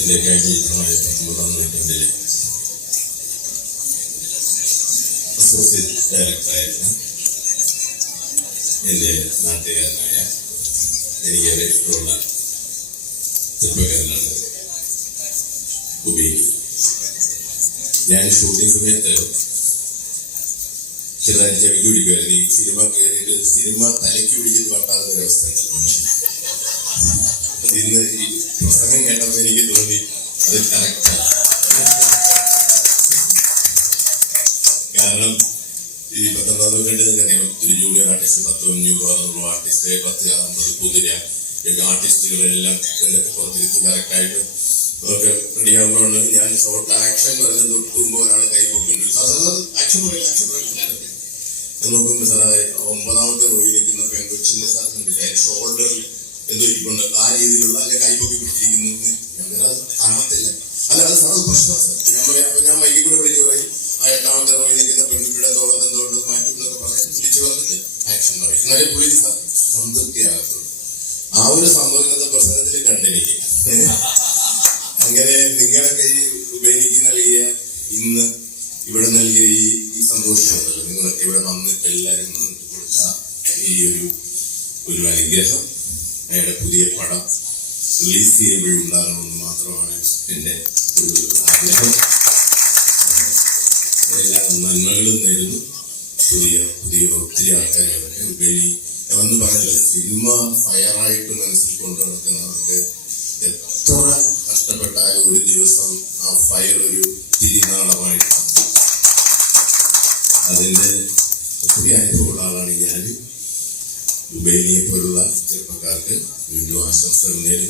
എൻ്റെ കഴിഞ്ഞ ചിത്രമായ 19-ാം നൂറ്റാണ്ടിലെ അസോസിയേറ്റ് ഡയറക്ടറായിരുന്ന എൻ്റെ നാട്ടുകാരനായ എനിക്കേറെ ഇഷ്ടമുള്ള ചെറുപ്പക്കാരനാണ് ഉപേനി. ഞാൻ ഷൂട്ടിംഗ് സമയത്ത് ചെറുതായി ചെവിക്ക് പിടിക്കുമായിരുന്നു. ഈ സിനിമ കയറിയിട്ട് സിനിമ തലയ്ക്ക് പിടിച്ചിട്ട് വട്ടാകുന്ന ഒരവസ്ഥയാണ് മനുഷ്യൻ. ഇന്ന് ഈ പ്രസംഗം കേട്ടപ്പോൾ എനിക്ക് തോന്നി അത് കറക്റ്റാണ്. കാരണം ഈ 19-ാം നൂറ്റാണ്ടിൽ ഒത്തിരി ജൂനിയർ ആർട്ടിസ്റ്റ് 10-5 ആർട്ടിസ്റ്റ് 10-50 കുതിര ആർട്ടിസ്റ്റുകളെല്ലാം എന്തൊക്കെ പുറത്തിരുത്തി കറക്റ്റായിട്ട് ഒക്കെ റെഡിയാകുമ്പോഴാണ് ഞാൻ ഷോർട്ട് ആക്ഷൻ പറയുന്നത് തൊട്ടുമ്പോ ഒരാൾ കൈ പൊക്കിട്ടുണ്ട്. ആക്ഷൻ പറയില്ല ഞാൻ നോക്കുമ്പോൾ സാറേ 9ാമത്തെ റോയിൽ നിൽക്കുന്ന പെൺകൊച്ചിന്റെ സാർ കണ്ടില്ല, ഷോൾഡറിൽ എന്തോ ഇരിക്കൊണ്ട് ആ രീതിയിലുള്ള അല്ലെ കൈപ്പൊക്കി പിടിച്ചിരിക്കുന്നു. കാണത്തില്ല. അല്ല അത് സാർ പ്രശ്നമാണ് സാർ. ഞാൻ വൈകി കൂടെ വിളിച്ചു പറയും ആ 8ാമത്തെ റോയിൽ നിൽക്കുന്ന പെൺകുട്ടിയുടെ തോളത്ത് എന്തുകൊണ്ട് മാറ്റി എന്നൊക്കെ പറഞ്ഞ് വിളിച്ചു പറഞ്ഞിട്ട് ആക്ഷൻ പറയും. എന്നാലേ പുള്ളി സംതൃപ്തിയാകത്തുള്ളൂ. ആ ഒരു സംഭവം ഇന്നത്തെ പ്രസംഗത്തിൽ കണ്ടിരിക്കും. അങ്ങനെ നിങ്ങളൊക്കെ ഈ ഉപേനിക്ക് നൽകിയ ഇന്ന് ഇവിടെ നൽകിയ ഈ സന്തോഷമുണ്ടല്ലോ, നിങ്ങളൊക്കെ ഇവിടെ വന്നിട്ട് എല്ലാവരും വന്നിട്ട് കൊടുത്ത ഈ ഒരു അനുഗ്രഹം, അയാളുടെ പുതിയ പടം റിലീസ് ചെയ്യുമ്പോഴുണ്ടാകണമെന്ന് മാത്രമാണ് എൻ്റെ ഒരു ആഗ്രഹം. എല്ലാ നന്മകളും നേരുന്നു. പുതിയ ഒത്തിരി ആൾക്കാരുകളൊക്കെ ഉപേനി എന്ന് പറഞ്ഞല്ലോ, സിനിമ ഫയറായിട്ട് മനസ്സിൽ കൊണ്ടു നടക്കുന്നവർക്ക് എത്ര കഷ്ടപ്പെട്ടാലും ഒരു ദിവസം ആ ഫയർ ഒരു തിരിനാളമായിട്ട് അതിന്റെ ഒത്തിരി അനുഭവമുള്ള ആളാണ് ഞാൻ. ഉപേനിയെ പോലുള്ള ചെറുപ്പക്കാർക്ക് വീണ്ടും ആശംസകൾ നേരുന്നു.